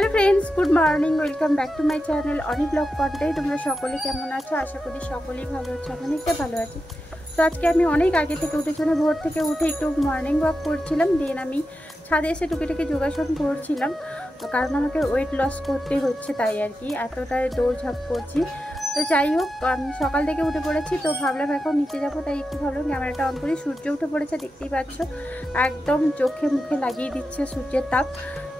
Hello friends, good morning, welcome back to my channel Oni blog content. তোমরা সকলে কেমন আছো? আশা করি সকলেই ভালো আছো, আমি অনেকটা ভালো আছি। তো আজকে আমি অনেক আগে থেকে উঠেছি, ভোর থেকে উঠে একটু মর্নিং ওয়াক করছিলাম, দেন আমি ছাদে এসে টুকিটাকি যোগাসন করছিলাম, কারণ আমাকে ওয়েট লস করতে হচ্ছে, তাই আর কি এতটাই দৌড়ঝাঁপ করছি। তো যাই হোক, আমি সকাল থেকে উঠে পড়েছি, তো ভাবলাম এখন নিচে যাবো, তাই একটু ভাবলাম ক্যামেরাটা অন করি। সূর্য উঠে পড়েছে, দেখতেই পাচ্ছ, একদম চোখে মুখে লাগিয়ে দিচ্ছে সূর্যের তাপ।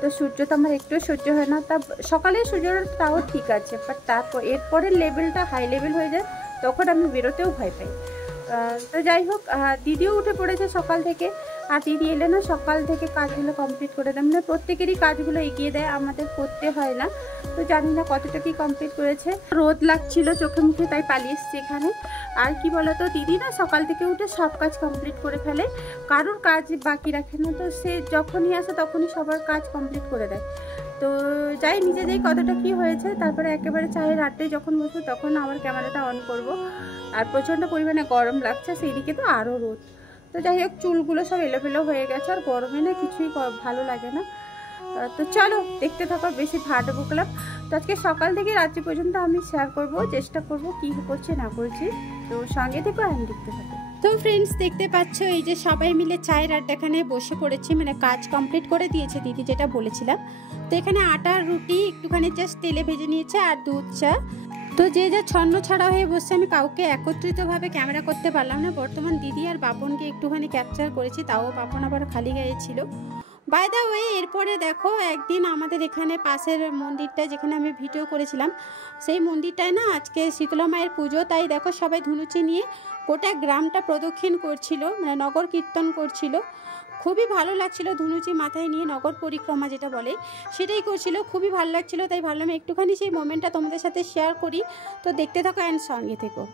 তো সূর্য তো আমার একটু সহ্য হয় না, তা সকালে সূর্যটা তাও ঠিক আছে, বাট তারপর এরপরের লেভেলটা হাই লেভেল হয়ে যায়, তখন আমি বেরোতেও ভয় পাই। তো যাই হোক, দিদিও উঠে পড়েছে সকাল থেকে, আর দিদি এলে না সকাল থেকে কাজগুলো কমপ্লিট করে দেয়, মানে প্রত্যেকেরই কাজগুলো এগিয়ে দেয়, আমাদের করতে হয় না। তো জানি না কতটা কি কমপ্লিট করেছে, রোদ লাগছিল চোখে মুখে, তাই পালিয়ে এসছি এখানে। আর কি বলতো, দিদি না সকাল থেকে উঠে সব কাজ কমপ্লিট করে ফেলে, কারোর কাজ বাকি রাখে না। তো সে যখনই আসে তখনই সবার কাজ কমপ্লিট করে দেয়। তো যাই নিচে যাই কতটা কি হয়েছে, তারপরে একেবারে চায়ের আড্ডে যখন বসবো তখন আমার ক্যামেরাটা অন করব। আর প্রচণ্ড পরিমাণে গরম লাগছে, সেই দিকে তো আরও রোদ। তো যাই হোক, চুলগুলো সব এলোমেলো হয়ে গেছে, আর গরমে না কিছুই ভালো লাগে না। তো চলো দেখতে থাকো, বেশি ভাট বকলাম। তো আজকে সকাল থেকে রাত্রি পর্যন্ত আমি শেয়ার করব, চেষ্টা করব কী করছি না করছি। তো সঙ্গে থেকে আমি দেখতে থাকো। তো ফ্রেন্ডস, দেখতে পাচ্ছ এই যে সবাই মিলে চায়ের আড্ডাখানে বসে পড়েছি, মানে কাজ কমপ্লিট করে দিয়েছে দিদি, যেটা বলেছিলাম। তো এখানে আটার রুটি একটুখানি জাস্ট তেলে ভেজে নিয়েছে, আর দুধ চা। তো যে যা ছন্ন ছাড়া হয়ে বসছে, আমি কাউকে একত্রিতভাবে ক্যামেরা করতে পারলাম না। বর্তমান দিদি আর বাপনকে একটুখানি ক্যাপচার করেছি, তাও বাপন আবার খালি গায়ে ছিল। বাই দ্য ওয়ে, এরপরে দেখো একদিন আমাদের এখানে পাশের মন্দিরটা যেখানে আমি ভিডিও করেছিলাম, সেই মন্দিরটায় না আজকে শীতলা মায়ের পুজো, তাই দেখো সবাই ধুনুচি নিয়ে গোটা গ্রামটা প্রদক্ষিণ করছিল, মানে নগর কীর্তন করছিল। খুবই ভালো লাগছিল, ধুনুচি মাথায় নিয়ে নগর পরিক্রমা যেটা বলে সেটাই করছিল, খুবই ভালো লাগছিল। তাই ভাবলাম একটুখানি সেই মোমেন্টটা তোমাদের সাথে শেয়ার করি। তো দেখতে থাকো অ্যান্ড সঙ্গে থেকো।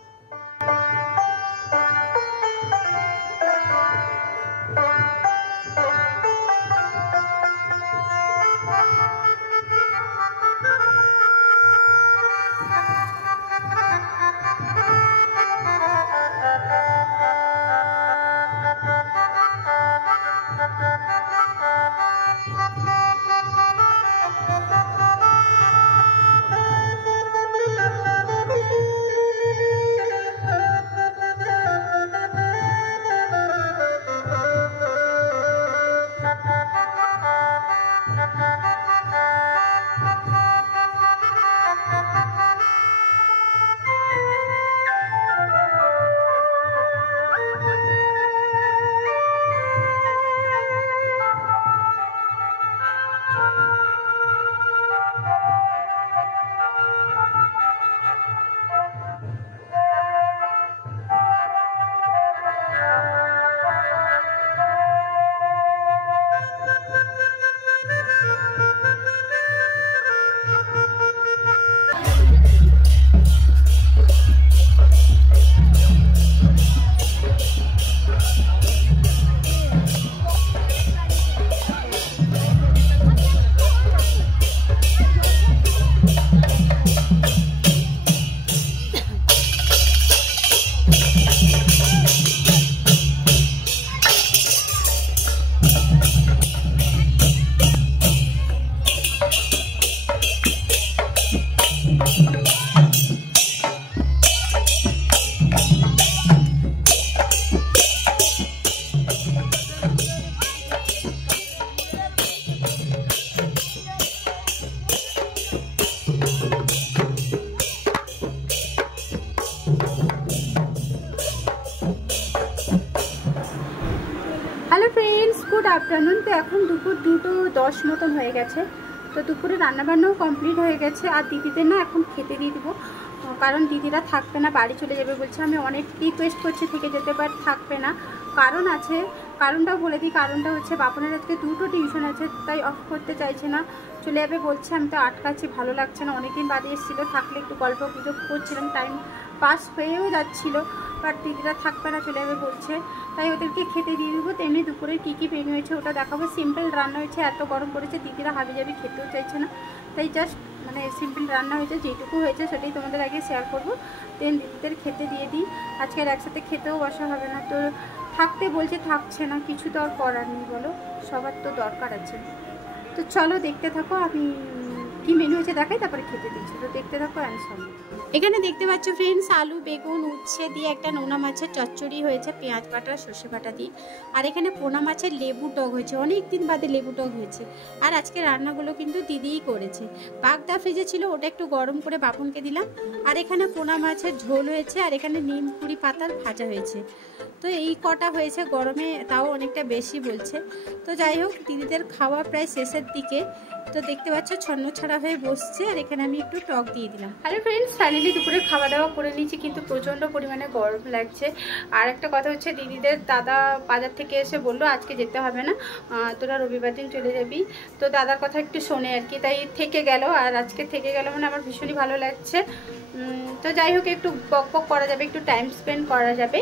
Hello friends, good afternoon. তো এখন দুপুর 2:10 মতন হয়ে গেছে। তো দুপুরে রান্নাবান্নাও কমপ্লিট হয়ে গেছে, আর দিদিদের না এখন খেতে দিয়ে দিব, কারণ দিদিরা থাকবে না, বাড়ি চলে যাবে বলছে। আমি অনেক রিকোয়েস্ট করছি থেকে যেতে, বাট থাকবে না, কারণ আছে। কারণটাও বলে দিই, কারণটা হচ্ছে বাপনের আজকে 2টো টিউশন আছে, তাই অফ করতে চাইছে না, চলে যাবে বলছে। আমি তো আটকাচ্ছি, ভালো লাগছে না, অনেকদিন বাদে এসেছিলো, থাকলে একটু গল্প গুজব করছিলাম, টাইম পাস হয়েও যাচ্ছিলো, বাট দিদিরা থাকবে না, চলে যাবে বলছে, তাই ওদেরকে খেতে দিয়ে দেবো। তেমনি দুপুরে কী কী মেনু হয়েছে ওটা দেখাবো। সিম্পল রান্না হয়েছে, এত গরম পড়েছে, দিদিরা হাবিজাবি খেতেও চাইছে না, তাই জাস্ট মানে সিম্পল রান্না হয়েছে, যেটুকু হয়েছে সেটাই তোমাদের আগে শেয়ার করবো। দেন দিদিদের খেতে দিয়ে দিই, আজকে আর একসাথে খেতেও বসা হবে না। তো থাকতে বলছে, থাকছে না, কিছু তো আর করার নেই বলো, সবার তো দরকার আছে। তো চলো দেখতে থাকো, আমি কি মেনু হয়েছে দেখাই, তারপরে খেতে দিচ্ছি। তো দেখতে থাকো অ্যান্সার। এখানে দেখতে পাচ্ছ ফ্রেন্ডস, আলু বেগুন উচ্ছে দিয়ে একটা নোনা মাছের চচ্চড়ি হয়েছে, পেঁয়াজ বাটা সর্ষে বাটা দিয়ে। আর এখানে পোনা মাছের লেবু টক হয়েছে, অনেক দিন বাদে লেবু টক হয়েছে। আর আজকে রান্নাগুলো কিন্তু দিদিই করেছে। বাগদা ফ্রিজে ছিল, ওটা একটু গরম করে বাপনকে দিলাম। আর এখানে পোনা মাছের ঝোল হয়েছে, আর এখানে নিম কুড়ি পাতার ভাজা হয়েছে। তো এই কটা হয়েছে, গরমে তাও অনেকটা বেশি বলছে। তো যাই হোক, দিদিদের খাওয়া প্রায় শেষের দিকে। তো দেখতে পাচ্ছ ছন্ন ছাড়া হয়ে বসছে, আর এখানে আমি একটু টক দিয়ে দিলাম। হ্যালো ফ্রেন্ডস, ফাইনালি দুপুরে খাওয়া দাওয়া করে নিয়েছি, কিন্তু প্রচণ্ড পরিমাণে গরম লাগছে। আর একটা কথা হচ্ছে, দিদিদের দাদা বাজার থেকে এসে বললো আজকে যেতে হবে না, তোরা রবিবার দিন চলে যাবি। তো দাদার কথা একটু শোনে আর কি, তাই থেকে গেল। আর আজকে থেকে গেল মানে আমার ভীষণই ভালো লাগছে। তো যাই হোক, একটু বক বক করা যাবে, একটু টাইম স্পেন্ড করা যাবে,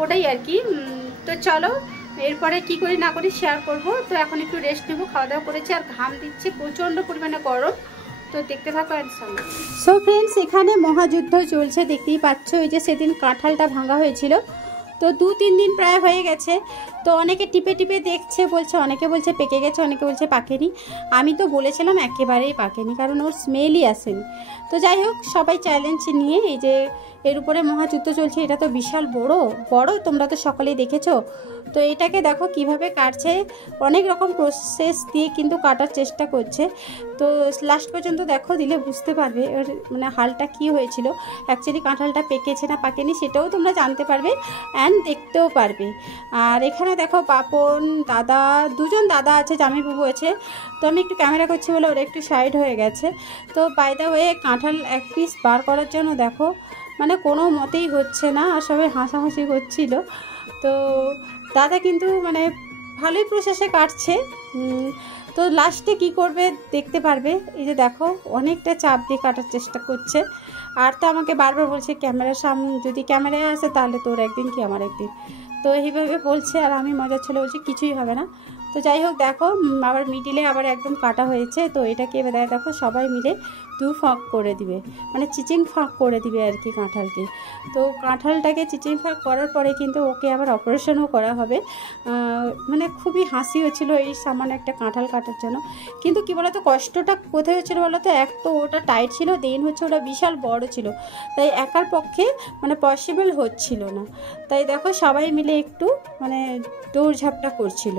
ওটাই আর কি। তো চলো এরপরে কি করি না করি শেয়ার করব। তো এখন একটু রেস্ট নেবো, খাওয়া দাওয়া করেছি, আর ঘাম দিচ্ছে, প্রচণ্ড পরিমাণে গরম। তো দেখতে থাকো ইনশাআল্লাহ। সো ফ্রেন্ডস, এখানে মহাযুদ্ধ চলছে, দেখতেই পাচ্ছ। এই যে সেদিন কাঁঠালটা ভাঙা হয়েছিল, তো 2-3 দিন প্রায় হয়ে গেছে। তো অনেকে টিপে টিপে দেখছে, বলছে, অনেকে বলছে পেকে গেছে, অনেকে বলছে পাকেনি। আমি তো বলেছিলাম একেবারেই পাকেনি, কারণ ওর স্মেলই আসেনি। তো যাই হোক, সবাই চ্যালেঞ্জ নিয়ে এই যে এর উপরে মহাযুদ্ধ চলছে। এটা তো বিশাল বড় বড়, তোমরা তো সকলেই দেখেছো। তো এটাকে দেখো কিভাবে কাটছে, অনেক রকম প্রসেস দিয়ে কিন্তু কাটার চেষ্টা করছে। তো লাস্ট পর্যন্ত দেখো, দিলে বুঝতে পারবে ওর মানে হালটা কি হয়েছিল। অ্যাকচুয়ালি কাঁঠালটা পেকেছে না পাকেনি সেটাও তোমরা জানতে পারবে, অ্যান্ড দেখতেও পারবে। আর এখানে দেখো পাপন দাদা, দুজন দাদা আছে, জামাইবাবু আছে। তো আমি একটু ক্যামেরা করছি বলে ওরা একটু সাইড হয়ে গেছে। তো বাই দ্য ওয়ে, কাঁঠাল এক পিস বার করার জন্য দেখো মানে কোনো মতেই হচ্ছে না, আর সবাই হাসাহাসি করছিল। তো দাদা কিন্তু মানে ভালোই প্রসেসে কাটছে। তো লাস্টে কি করবে দেখতে পারবে। এই যে দেখো, অনেকটা চাপ দিয়ে কাটার চেষ্টা করছে। আর তো আমাকে বারবার বলছে, ক্যামেরার সামনে যদি ক্যামেরায় আসে তাহলে তোর একদিন কি আমার একদিন। তো এইভাবে বলছে, আর আমি মজার ছলে বলছি কিছুই হবে না। তো যাই হোক দেখো, আবার মিডিলে আবার একদম কাটা হয়েছে। তো এটাকে এবার দেখো সবাই মিলে 2 ফাঁক করে দিবে, মানে চিচিং ফাঁক করে দিবে আর কি কাঁঠালকে। তো কাঁঠালটাকে চিচিং ফাঁক করার পরে কিন্তু ওকে আবার অপারেশনও করা হবে। মানে খুবই হাসি হচ্ছিল এই সামান্য একটা কাঁঠাল কাটার জন্য। কিন্তু কি বলতো, কষ্টটা কোথায় হচ্ছিলো বলো তো, এক তো ওটা টাইট ছিল, দেন হচ্ছে ওটা বিশাল বড় ছিল, তাই একার পক্ষে মানে পসিবল হচ্ছিল না। তাই দেখো সবাই মিলে একটু মানে দৌড়ঝাঁপটা করছিল।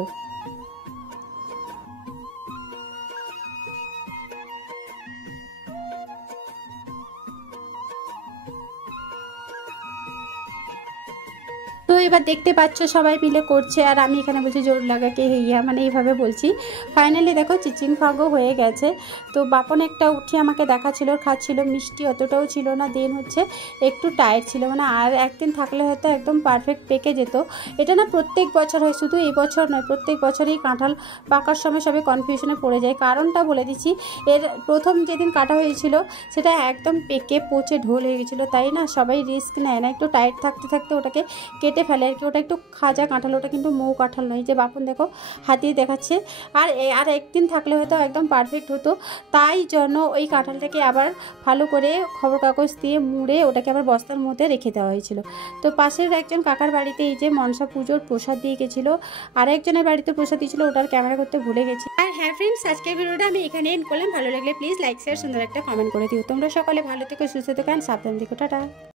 তো এবার দেখতে পাচ্ছ সবাই মিলে করছে, আর আমি এখানে বলছি জোর লাগাকে হেইয়া, মানে এইভাবে বলছি। ফাইনালি দেখো চিচিং ফাগও হয়ে গেছে। তো বাপন একটা উঠিয়ে আমাকে দেখাচ্ছিল, খাচ্ছিল, মিষ্টি অতটাও ছিল না, দেন হচ্ছে একটু টাইট ছিল, মানে আর একদিন থাকলে হয়তো একদম পারফেক্ট পেকে যেত। এটা না প্রত্যেক বছর হয়, শুধু এই বছর নয়, প্রত্যেক বছরই কাঁঠাল পাকার সময় সবাই কনফিউশনে পড়ে যায়। কারণটা বলে দিচ্ছি, এর প্রথম যেদিন কাটা হয়েছিল সেটা একদম পেকে পচে ঢোল হয়ে গেছিলো, তাই না সবাই রিস্ক নেয় না, একটু টাইট থাকতে থাকতে ওটাকে কেটে ফেলে আর কি। ওটা একটু খাজা কাঁঠাল, ওটা কিন্তু মৌ কাঁঠাল নয়। যে বাপন দেখো হাতিয়ে দেখাচ্ছে। আর একদিন থাকলে হয়তো একদম পারফেক্ট হতো, তাই জন্য ওই কাঁঠালটাকে আবার ভালো করে খবর কাগজ দিয়ে মুড়ে ওটাকে আবার বস্তার মধ্যে রেখে দেওয়া হয়েছিল। তো পাশের একজন কাকার বাড়িতে এই যে মনসা পুজোর প্রসাদ দিয়ে গেছিলো, আর একজনের বাড়িতে প্রসাদ দিয়েছিল, ওটার ক্যামেরা করতে ভুলে গেছি। আর হ্যাঁ ফ্রেন্ডস, আজকের ভিডিওটা আমি এখানে এন্ড করলাম। ভালো লাগলে প্লিজ লাইক শেয়ার সুন্দর একটা কমেন্ট করে দিও। তোমরা সকলে ভালো থেকো, সুস্থ থেকো, সাবধান থেকো, টাটা।